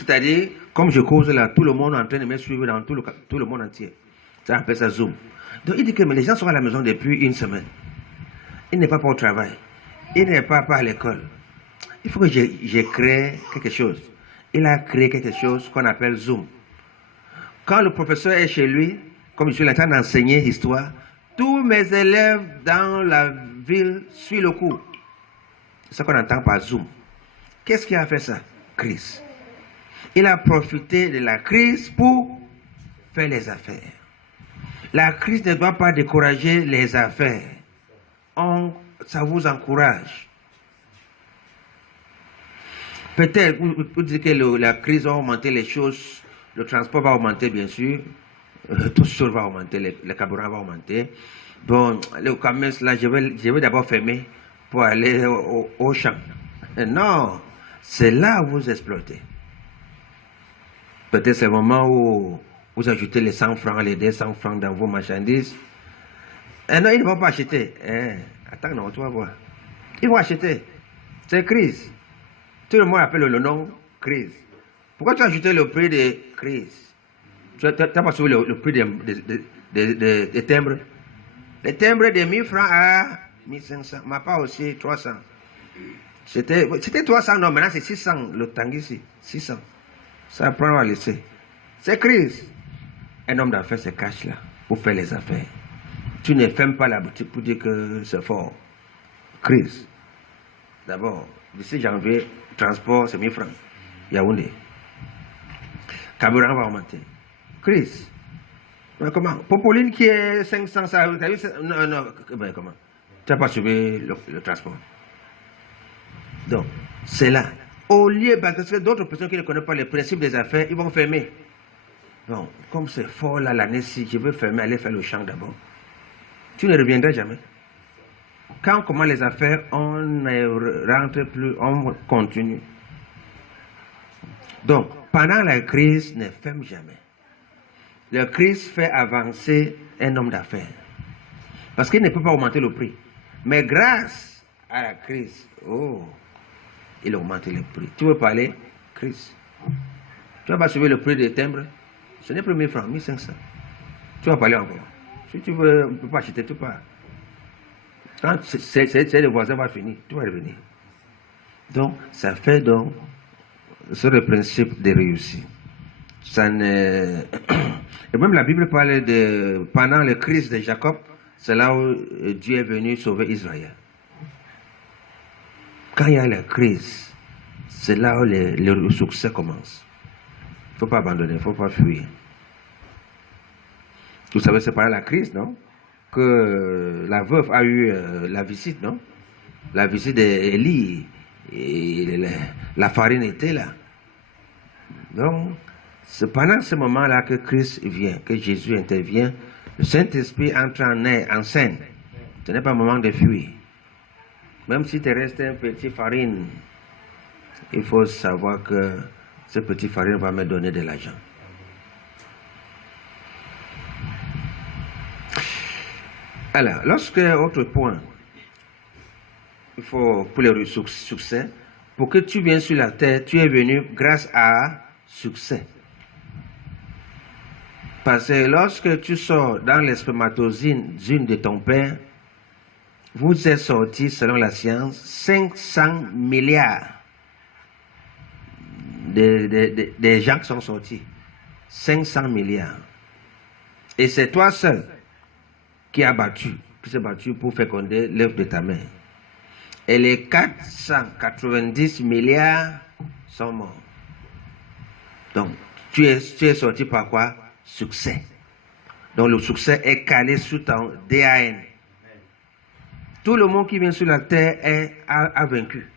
c'est-à-dire, comme je cause là, tout le monde est en train de me suivre dans tout le monde entier. Ça appelle ça Zoom. Donc il dit que mais les gens sont à la maison depuis une semaine. Il n'est pas au travail. Il n'est pas à l'école. Il faut que j'ai créé quelque chose. Il a créé quelque chose qu'on appelle Zoom. Quand le professeur est chez lui, comme je suis en train d'enseigner l'histoire, tous mes élèves dans la ville suivent le cours. C'est ce qu'on entend par Zoom. Qu'est-ce qui a fait ça? Crise. Il a profité de la crise pour faire les affaires. La crise ne doit pas décourager les affaires. Ça vous encourage. Peut-être, vous dites que la crise va augmenter les choses, le transport va augmenter bien sûr, tout ce va augmenter, le carburant va augmenter. Bon, le commerce là, je vais d'abord fermer pour aller au champ. Non, c'est là où vous exploitez. Peut-être c'est le moment où vous ajoutez les 100 francs, les 200 francs dans vos marchandises. Non, ils ne vont pas acheter. Attends, non, tu vas voir. Ils vont acheter. C'est crise. Tout le monde appelle le nom crise. Pourquoi tu as ajouté le prix de crise? Tu n'as pas suivi le prix des timbres? Les timbres de 1000 francs à 1500. Ma part aussi 300. C'était 300, non, maintenant c'est 600 le tanguy ici. 600. Ça prend à laisser. C'est crise. Un homme d'affaires se cache là pour faire les affaires. Tu ne fermes pas la boutique pour dire que c'est fort. Crise. D'abord, d'ici janvier, transport, c'est 1000 francs. Yaoundé. Carburant va augmenter. Crise. Mais comment? Popoline qui est 500, ça, non, ben comment? Tu n'as pas suivi le transport. Donc, c'est là. Au lieu, parce que d'autres personnes qui ne connaissent pas les principes des affaires, ils vont fermer. Bon, comme c'est fort là, l'année-ci, je veux fermer, aller faire le champ d'abord. Tu ne reviendras jamais. Quand on commence les affaires, on ne rentre plus, on continue. Donc, pendant la crise, ne ferme jamais. La crise fait avancer un homme d'affaires. Parce qu'il ne peut pas augmenter le prix. Mais grâce à la crise, il augmente le prix. Tu veux parler? Crise. Tu vas pas suivre le prix des timbres? Ce n'est plus 1000 francs, 1500. Tu vas parler encore. Si tu veux, on ne peut pas acheter, tu pars. Quand le voisin va finir, tu vas revenir. Donc, ça fait donc, c'est le principe de réussir. Ça ne... Et même la Bible parle de, pendant la crise de Jacob, c'est là où Dieu est venu sauver Israël. Quand il y a la crise, c'est là où le succès commence. Il ne faut pas abandonner, il ne faut pas fuir. Vous savez, c'est par la crise, non? Que la veuve a eu la visite, non? La visite d'Élie. Et la farine était là. Donc, c'est pendant ce moment-là que Christ vient, que Jésus intervient. Le Saint-Esprit entre en scène. Ce n'est pas un moment de fuir. Même si tu restes un petit farine, il faut savoir que ce petit farine va me donner de l'argent. Alors, autre point, il faut, pour le succès, pour que tu viennes sur la terre, tu es venu grâce à succès. Parce que lorsque tu sors dans les spermatozoïdes de ton père, vous êtes sorti, selon la science, 500 milliards de gens qui sont sortis. 500 milliards. Et c'est toi seul qui s'est battu pour féconder l'œuvre de ta mère. Et les 490 milliards sont morts. Donc, tu es sorti par quoi? Succès. Donc, le succès est calé sous ton DAN. Tout le monde qui vient sur la terre a vaincu.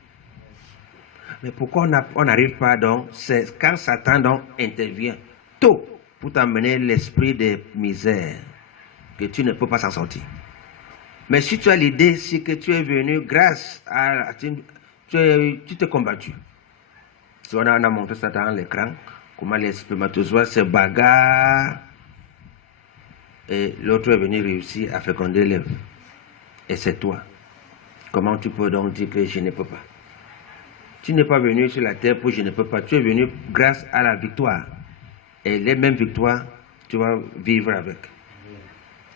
Mais pourquoi on n'arrive pas donc? C'est quand Satan donc intervient tôt pour t'amener l'esprit de misère, que tu ne peux pas s'en sortir. Mais si tu as l'idée, c'est que tu es venu grâce à... Tu t'es combattu. Si on a montré ça dans l'écran, comment les spermatozoïdes se bagarrent, et l'autre est venu réussir à féconder l'œuf. Et c'est toi. Comment tu peux donc dire que je ne peux pas? Tu n'es pas venu sur la terre pour je ne peux pas. Tu es venu grâce à la victoire. Et les mêmes victoires, tu vas vivre avec.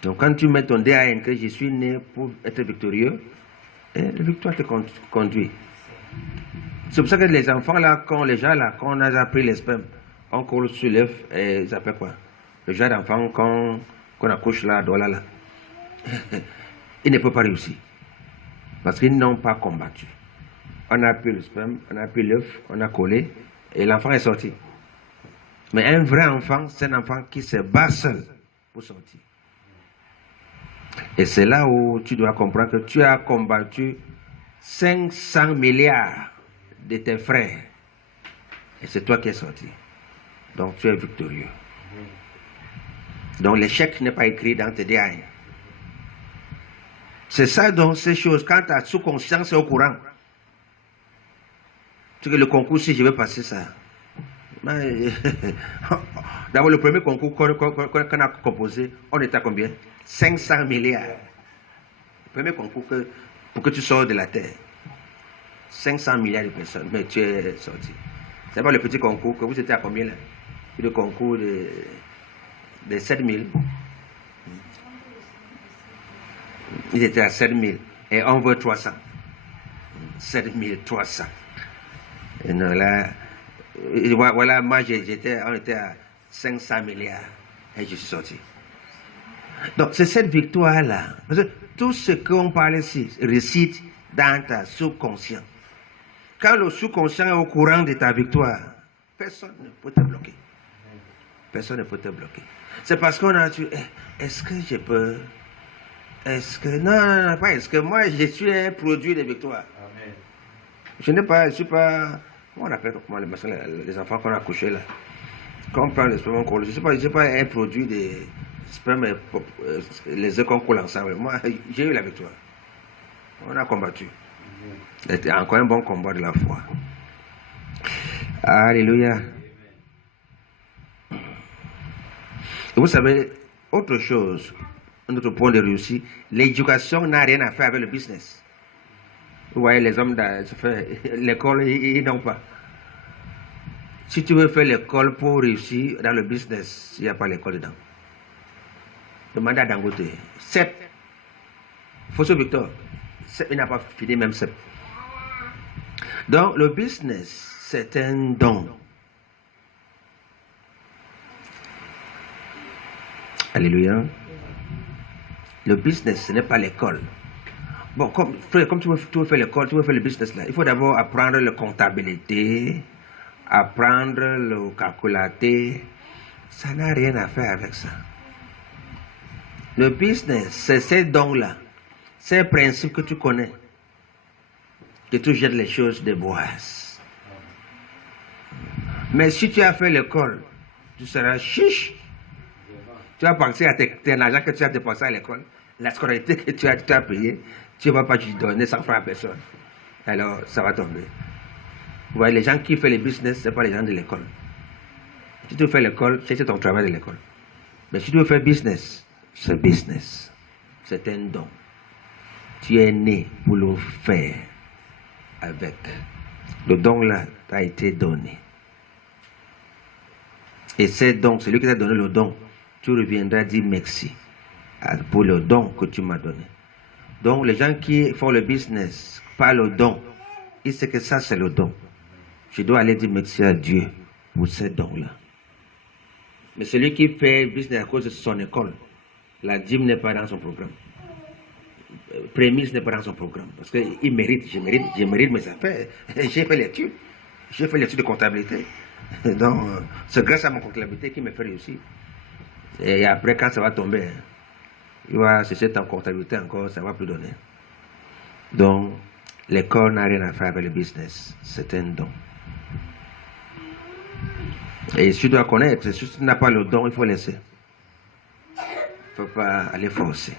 Donc quand tu mets ton DAN que je suis né pour être victorieux, la victoire te conduit. C'est pour ça que les enfants là, quand on a appris les spermes, on colle sur l'œuf et ils appellent quoi? Le genre d'enfant qu'on accouche là, là. Il ne peut pas réussir. Parce qu'ils n'ont pas combattu. On a pris le sperme, on a pris l'œuf, on a collé et l'enfant est sorti. Mais un vrai enfant, c'est un enfant qui se bat seul pour sortir. Et c'est là où tu dois comprendre que tu as combattu 500 milliards de tes frères. Et c'est toi qui es sorti. Donc tu es victorieux. Donc l'échec n'est pas écrit dans tes DAN. C'est ça donc ces choses. Quand ta sous-conscience est au courant. Tu sais que le concours, si je vais passer ça. D'abord, le premier concours qu'on a composé, on était à combien? 500 milliards. Le premier concours pour que tu sors de la terre. 500 milliards de personnes, mais tu es sorti. C'est pas le petit concours que vous étiez à combien là? Le concours de 7000. Ils étaient à 7000 et on veut 300. 7300. Et non, là, voilà, moi on était à 500 milliards et je suis sorti. Donc c'est cette victoire-là. Parce que tout ce qu'on parle ici récite dans ta sous-conscient. Quand le sous-conscient est au courant de ta victoire, personne ne peut te bloquer. Personne ne peut te bloquer. C'est parce qu'on a dit, est-ce que je peux... Est-ce que... Non, pas est-ce que moi, je suis un produit de victoire. Amen. Je suis pas... Comment on appelle les enfants qu'on a couchés là? Quand on prend les spermes, je ne suis pas un produit de sperme, les œufs qu'on coule ensemble. Moi, j'ai eu la victoire. On a combattu. C'était encore un bon combat de la foi. Alléluia. Et vous savez, autre chose, notre point de réussite, l'éducation n'a rien à faire avec le business. Vous voyez, les hommes, l'école, ils n'ont pas. Si tu veux faire l'école pour réussir dans le business, il n'y a pas l'école dedans. Demande à Dangote. 7. Fosso Victor. 7, il n'a pas fini même 7. Donc, le business, c'est un don. Alléluia. Le business, ce n'est pas l'école. Bon, comme tu veux faire l'école, tu veux faire le business là, il faut d'abord apprendre la comptabilité, apprendre le calculateur. Ça n'a rien à faire avec ça. Le business, c'est ces dons-là, ces principes que tu connais, que tu jettes les choses de boise. Mais si tu as fait l'école, tu seras chiche. Tu vas penser à tes argent que tu as dépensé à l'école, la scolarité que tu as payée, tu ne vas pas donner 100 francs à personne. Alors, ça va tomber. Vous voyez, les gens qui font les business, ce n'est pas les gens de l'école. Si tu fais l'école, c'est ton travail de l'école. Mais si tu veux faire business, c'est business. C'est un don. Tu es né pour le faire avec. Le don là t'a été donné. Et c'est donc, celui qui t'a donné le don, tu reviendras dire merci pour le don que tu m'as donné. Donc les gens qui font le business par le don, ils savent que ça c'est le don. Je dois aller dire merci à Dieu pour ce don-là. Mais celui qui fait business à cause de son école, la dîme n'est pas dans son programme. Prémisse n'est pas dans son programme. Parce qu'il mérite, je mérite mes affaires. J'ai fait l'étude. J'ai fait l'étude de comptabilité. Donc, c'est grâce à mon comptabilité qui me fait réussir. Et après, quand ça va tomber, il va chercher ta comptabilité encore, ça ne va plus donner. Donc, l'école n'a rien à faire avec le business. C'est un don. Et si tu dois connaître, si tu n'as pas le don, il faut laisser. Il ne faut pas aller forcer.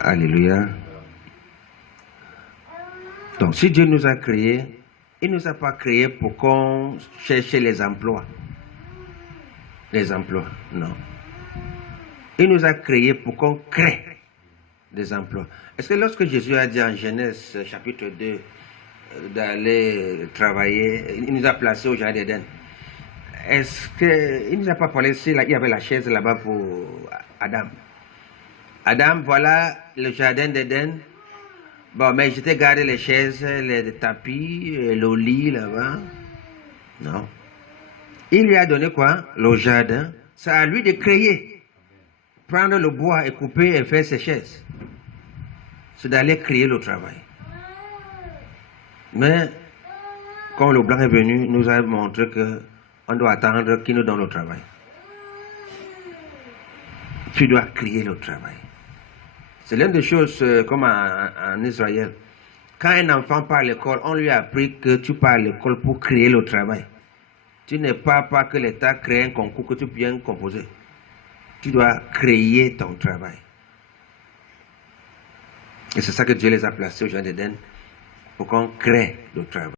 Alléluia. Donc, si Dieu nous a créés, il ne nous a pas créés pour qu'on cherche les emplois. Les emplois, non. Il nous a créés pour qu'on crée des emplois. Est-ce que lorsque Jésus a dit en Genèse chapitre 2 d'aller travailler, il nous a placés au jardin d'Éden, est-ce qu'il ne nous a pas parlé s'il y avait la chaise là-bas pour Adam? Adam, voilà le jardin d'Éden. Bon, mais je t'ai gardé les chaises, les tapis, le lit là-bas. Non. Il lui a donné quoi? Le jardin. C'est à lui de créer. Prendre le bois et couper et faire ses chaises. C'est d'aller créer le travail. Mais, quand le blanc est venu, il nous a montré qu'on doit attendre qu'il nous donne le travail. Tu dois créer le travail. C'est l'une des choses comme en Israël. Quand un enfant part à l'école, on lui a appris que tu pars à l'école pour créer le travail. Tu n'es pas que l'État crée un concours que tu viens composer. Tu dois créer ton travail. Et c'est ça que Dieu les a placés au jardin d'Éden, pour qu'on crée le travail.